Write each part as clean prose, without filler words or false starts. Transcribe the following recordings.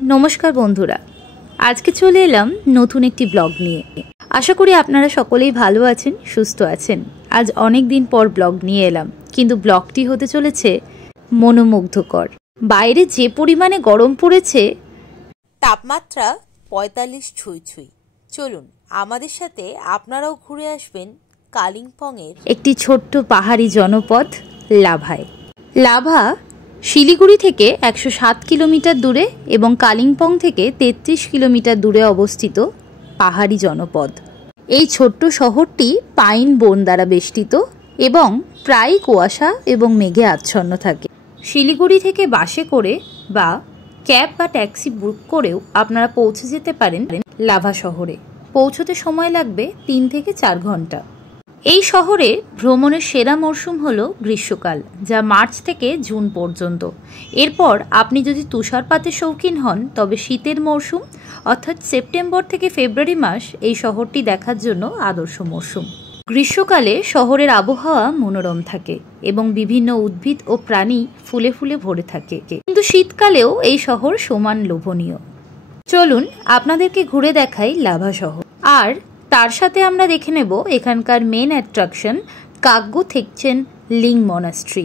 নমস্কার বন্ধুরা, আজকে চলে এলাম নতুন একটি ব্লগ নিয়ে। আশা করি আপনারা সকলেই ভালো আছেন, সুস্থ আছেন। আজ অনেক দিন পর ব্লগ নিয়ে এলাম, কিন্তু ব্লগটি হতে চলেছে মনোমুগ্ধকর। বাইরে যে পরিমাণে গরম পড়েছে, তাপমাত্রা ৪৫ ছুঁই ছুঁই। চলুন আমাদের সাথে আপনারাও ঘুরে আসবেন কালিম্পংয়ের একটি ছোট্ট পাহাড়ি জনপদ লাভায়। লাভা শিলিগুড়ি থেকে ১০৭ কিলোমিটার দূরে এবং কালিম্পং থেকে ৩৩ কিলোমিটার দূরে অবস্থিত পাহাড়ি জনপদ। এই ছোট্ট শহরটি পাইন বন দ্বারা বেষ্টিত এবং প্রায় কুয়াশা এবং মেঘে আচ্ছন্ন থাকে। শিলিগুড়ি থেকে বাসে করে বা ক্যাব বা ট্যাক্সি বুক করেও আপনারা পৌঁছে যেতে পারেন লাভা শহরে। পৌঁছতে সময় লাগবে ৩ থেকে ৪ ঘন্টা। এই শহরে ভ্রমণের সেরা মরশুম হলো গ্রীষ্মকাল, যা মার্চ থেকে জুন পর্যন্ত। এরপর আপনি যদি তুষারপাতের শৌখিন হন তবে শীতের মরশুম অর্থাৎ সেপ্টেম্বর থেকে ফেব্রুয়ারি মাস এই শহরটি দেখার জন্য আদর্শ মরশুম। গ্রীষ্মকালে শহরের আবহাওয়া মনোরম থাকে এবং বিভিন্ন উদ্ভিদ ও প্রাণী ফুলে ফুলে ভরে থাকে, কিন্তু শীতকালেও এই শহর সমান লোভনীয়। চলুন আপনাদেরকে ঘুরে দেখাই লাভা শহর, আর তার সাথে আমরা দেখে নেব এখানকার main attraction Kagyu Thekchen Ling monastery,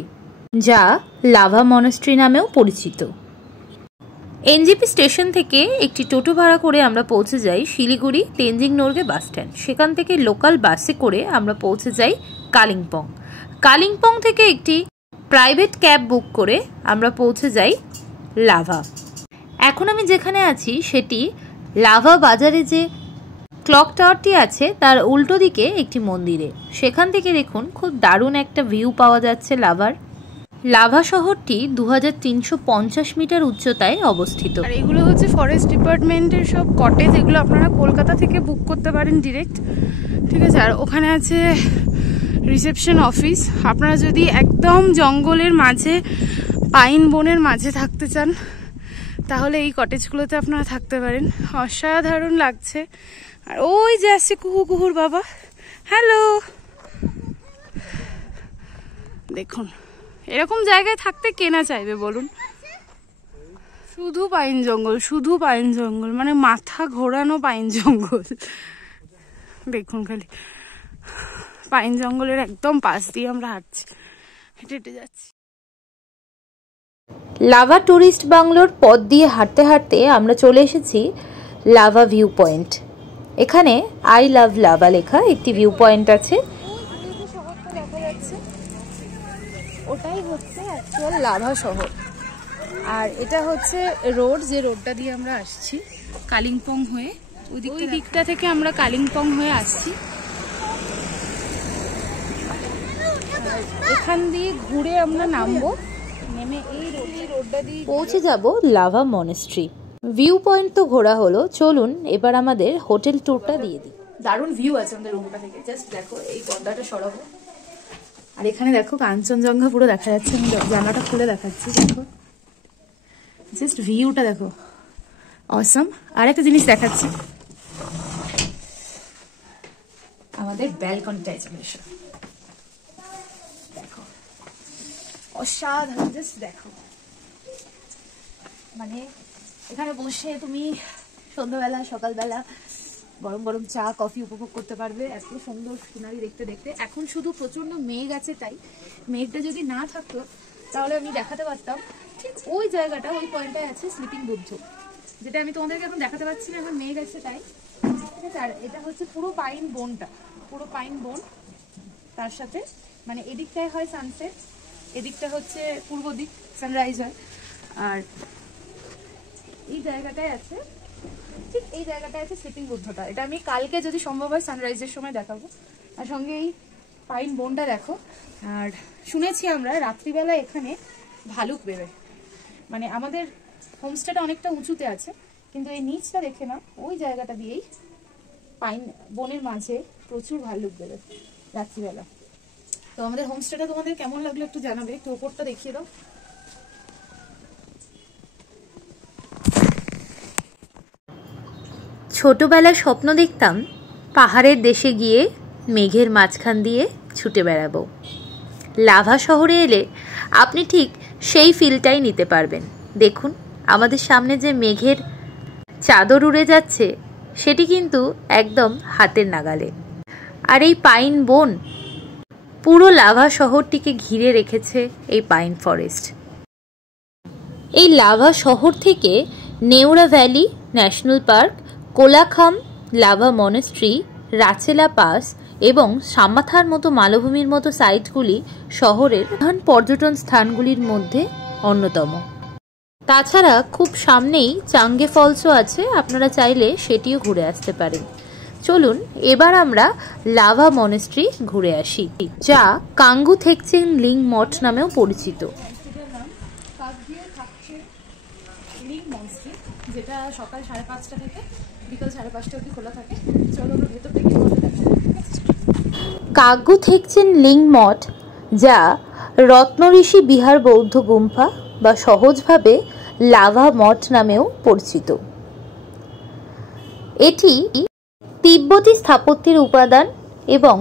যা লাভা মনাস্ট্রি নামেও পরিচিত। এনজেপি স্টেশন থেকে একটি টোটো ভাড়া করে আমরা পৌঁছে যাই শিলিগুড়ি তেনজিং নোরগে বাস স্ট্যান্ড। সেখান থেকে লোকাল বাসে করে আমরা পৌঁছে যাই কালিম্পং। কালিম্পং থেকে একটি প্রাইভেট ক্যাব বুক করে আমরা পৌঁছে যাই লাভা। এখন আমি যেখানে আছি সেটি লাভা বাজারে যে ক্লক টাওয়ারটি আছে তার উল্টো দিকে একটি মন্দিরে। সেখান থেকে দেখুন খুব দারুণ একটা ভিউ পাওয়া যাচ্ছে লাভার। লাভা শহরটি 2350 মিটার উচ্চতায় অবস্থিত। আর এগুলো হচ্ছে ফরেস্ট ডিপার্টমেন্টের সব কটেজ, এগুলো আপনারা কলকাতা থেকে বুক করতে পারেন ডিরেক্ট, ঠিক আছে। আর ওখানে আছে রিসেপশন অফিস। আপনারা যদি একদম জঙ্গলের মাঝে পাইন বনের মাঝে থাকতে চান তাহলে এই কটেজগুলোতে আপনারা থাকতে পারেন। অসাধারণ লাগছে। আর ওই যে আসছে কুহু কুহুর বাবা, হ্যালো। দেখুন এরকম জায়গায় থাকতে কে না চাইবে বলুন। শুধু পাইন জঙ্গল, শুধু পাইন জঙ্গল, মানে মাথা ঘোরানো পাইন জঙ্গল। দেখুন খালি পাইন জঙ্গলের একদম পাশ দিয়ে আমরা হাঁটছি, হেঁটে হেঁটে যাচ্ছি। লাভা টুরিস্ট বাংলোর পথ দিয়ে হাঁটতে হাঁটতে আমরা চলে এসেছি লাভা ভিউ পয়েন্ট। এখানে আই লাভ লাভা লেখা একটি ভিউ পয়েন্ট আছে। ওটাই হচ্ছে অ্যাকচুয়াল লাভা শহর। আর এটা হচ্ছে রোড, যে রোডটা দিয়ে আমরা আসছি কালিম্পং হয়ে। ওই দিকটা থেকে আমরা কালিম্পং হয়ে আসছি। এখান দিয়ে ঘুরে আমরা নামবো, নেমে এই রোডটা দিয়ে পৌঁছে যাব লাভা মনাস্ট্রি। ভিউ পয়েন্ট তো ঘোরা হলো, চলুন এবার আমাদের হোটেল ট্যুরটা দিয়ে দিই। দারুণ ভিউ আছে আমাদের রুমটা থেকে। জাস্ট দেখো, এই পর্দাটা সরাবো আর এখানে দেখো কাঞ্চনজঙ্ঘা পুরো দেখা যাচ্ছে। আমি জানলাটা খুলে দেখাচ্ছি, দেখো জাস্ট ভিউটা দেখো, অসম। আর একটা জিনিস দেখাচ্ছি, আমাদের ব্যালকনিটায় চলে এসো, দেখো অসাধারণ। জাস্ট দেখো, মানে এখানে বসে তুমি সন্ধ্যাবেলা সকালবেলা গরম গরম চা কফি উপভোগ করতে পারবে। এত সুন্দর সিনারি দেখতে দেখতে। এখন শুধু প্রচন্ড মেঘ আছে, তাই মেঘটা যদি না থাকতো তাহলে আমি দেখাতে পারতাম। ঠিক ওই জায়গাটা, ওই পয়েন্টটায় আছে স্লিপিং বুদ্ধ, যেটা আমি তোমাদেরকে এখন দেখাতে পারছি না, এখন মেঘ আছে তাই, ঠিক আছে। আর এটা হচ্ছে পুরো পাইন বনটা, পুরো পাইন বন। তার সাথে মানে এদিকটায় হয় সানসেট, এদিকটা হচ্ছে পূর্ব দিক, সানরাইজ হয়। আর এই জায়গাটায় আছে, ঠিক এই জায়গাটায় আছে স্লিপিং বুদ্ধটা। এটা আমি কালকে যদি সম্ভব হয় সানরাইজের সময় দেখাবো। আর সঙ্গে এই পাইন বনটা দেখো। আর শুনেছি আমরা রাত্রিবেলা এখানে ভালুক বেরোয়, মানে আমাদের হোমস্টেটা অনেকটা উঁচুতে আছে, কিন্তু এই নিচটা দেখে না, ওই জায়গাটা দিয়েই পাইন বনের মাঝে প্রচুর ভালুক বেরোয় রাত্রিবেলা। তো আমাদের হোমস্টেটা তোমাদের কেমন লাগলো একটু জানাবে। একটু ওপরটা দেখিয়ে দাও। ছোটবেলায় স্বপ্ন দেখতাম পাহাড়ের দেশে গিয়ে মেঘের মাঝখান দিয়ে ছুটে বেড়াবো। লাভা শহরে এলে আপনি ঠিক সেই ফিলটাই নিতে পারবেন। দেখুন আমাদের সামনে যে মেঘের চাদর উড়ে যাচ্ছে সেটি কিন্তু একদম হাতের নাগালে। আর এই পাইন বন পুরো লাভা শহরটিকে ঘিরে রেখেছে এই পাইন ফরেস্ট। এই লাভা শহর থেকে Neora valley national park, Kolakham Lava monastery, Rachela pass এবং সামাথার মতো মালভূমির মতো সাইটগুলি শহরের প্রধান পর্যটন স্থানগুলির মধ্যে অন্যতম। তাছাড়া খুব সামনেই চাঙ্গে ফলসও আছে, আপনারা চাইলে সেটিও ঘুরে আসতে পারেন। চলুন এবার আমরা লাভা মনেস্ট্রি ঘুরে আসি, যা কাঙ্গু থেকচেন লিং মঠ নামেও পরিচিত। যেটা সকাল 5:30 থেকে বিকাল 5:30 অবধি খোলা থাকে। চলো আমরা ভেতর থেকে কাগ্যু থেকচেন লিং মঠ, যা রত্নঋষি বিহার বৌদ্ধ গুম্ফা বা সহজভাবে লাভা মঠ নামেও পরিচিত। এটি তিব্বতী স্থাপত্যের উপাদান এবং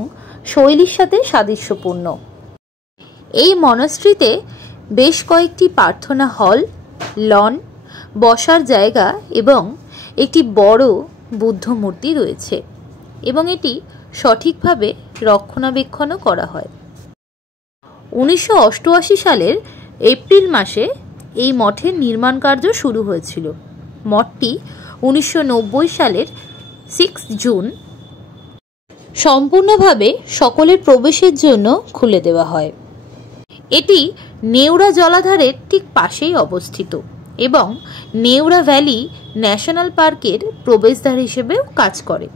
শৈলীর সাথে সাদৃশ্যপূর্ণ। এই মনাস্ট্রিতে বেশ কয়েকটি প্রার্থনা হল, লন, বসার জায়গা এবং একটি বড় বুদ্ধ মূর্তি রয়েছে এবং এটি সঠিকভাবে রক্ষণাবেক্ষণও করা হয়। 1988 সালের এপ্রিল মাসে এই মঠের নির্মাণ কার্য শুরু হয়েছিল। মঠটি 1990 সালের 6 জুন সম্পূর্ণভাবে সকলের প্রবেশের জন্য খুলে দেওয়া হয়। এটি নেওড়া জলাধারের ঠিক পাশেই অবস্থিত এবং নেওড়া ভ্যালি ন্যাশনাল পার্কের প্রবেশদ্বার হিসেবেও কাজ করে।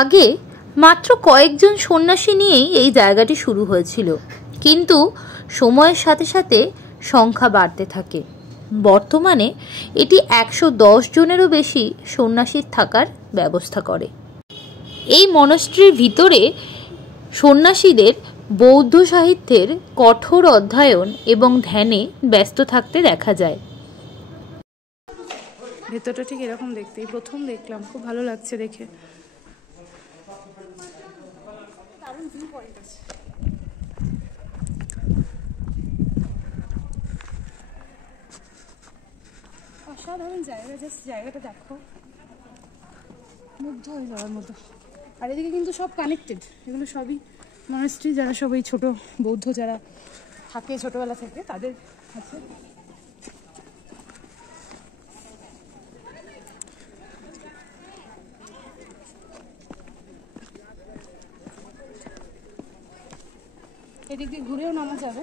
আগে মাত্র কয়েকজন সন্ন্যাসী নিয়েই এই জায়গাটি শুরু হয়েছিল, কিন্তু সময়ের সাথে সাথে সংখ্যা বাড়তে থাকে। বর্তমানে এটি 110 জনেরও বেশি সন্ন্যাসীর থাকার ব্যবস্থা করে। এই মনস্ট্রির ভিতরে সন্ন্যাসীদের বৌদ্ধ সাহিত্যের কঠোর অধ্যয়ন এবং ধ্যানে ব্যস্ত থাকতে দেখা যায়। ভেতরটা ঠিক এরকম দেখতে, এই প্রথম দেখলাম, খুব ভালো লাগছে দেখে। দারুণ ভিউ পয়েন্ট আছে। অসাধারণ জায়গা, জাস্ট জায়গাটা দেখো, মুগ্ধ হয়ে যাওয়ার মতো। আর এদিকে কিন্তু সব কানেক্টেড, এগুলো সবই মনাস্ট্রি, যারা সব এই ছোটো বৌদ্ধ যারা থাকে ছোটোবেলা থেকে তাদের আছে। এদিক দিয়ে ঘুরেও নামা যাবে।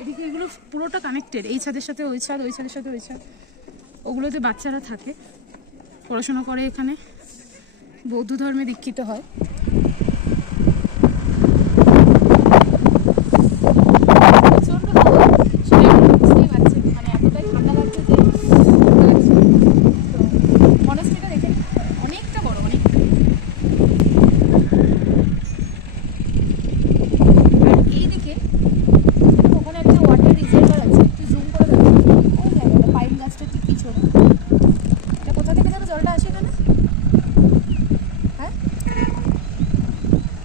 এদিকে এগুলো পুরোটা কানেক্টেড, এই ছাদের সাথে ওই ছাদ, ওই ছাদের সাথে ওই ছাদ। ওগুলোতে বাচ্চারা থাকে, পড়াশোনা করে, এখানে বৌদ্ধ ধর্মে দীক্ষিত হয়।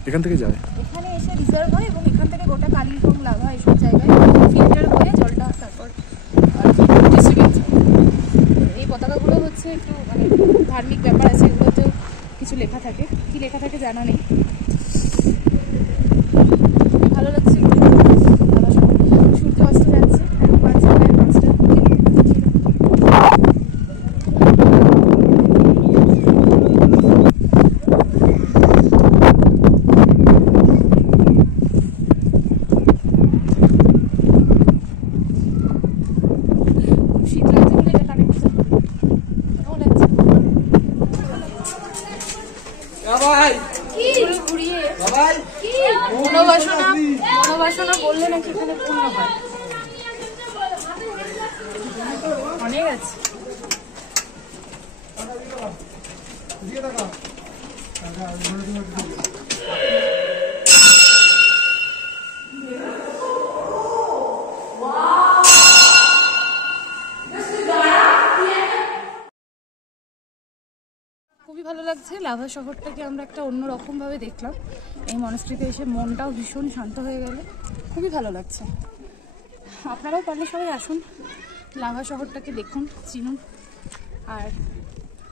এখান থেকে যায়, এখানে এসে রিজার্ভ হয় এবং এখান থেকে গোটা কালিম্পং, লাভা এইসব জায়গায় ফিল্টার হয়ে জলটা তারপর ডিস্ট্রিবিউট হয়। এই পতাকাগুলো হচ্ছে একটু মানে ধার্মিক ব্যাপার আছে, এগুলোতেও কিছু লেখা থাকে, কি লেখা থাকে জানা নেই। ভালো লাগছে, সূর্য অস্ত যাচ্ছে, এখন বাজে প্রায় 5টা। মনোবাসনা বললে নাকি এখানে পূর্ণ হয়, অনেক আছে। খুবই ভালো লাগছে, লাভা শহরটাকে আমরা একটা অন্যরকম ভাবে দেখলাম। এই মনাস্ট্রিতে এসে মনটাও ভীষণ শান্ত হয়ে গেল, খুবই ভালো লাগছে। আপনারাও পারলে সবাই আসুন, লাভা শহরটাকে দেখুন, চিনুন। আর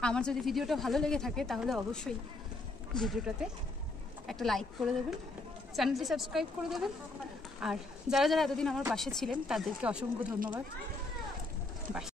আমার যদি ভিডিওটা ভালো লেগে থাকে তাহলে অবশ্যই ভিডিওটাতে একটা লাইক করে দেবেন, চ্যানেলটি সাবস্ক্রাইব করে দেবেন। আর যারা যারা এতদিন আমার পাশে ছিলেন তাদেরকে অসংখ্য ধন্যবাদ। বাই।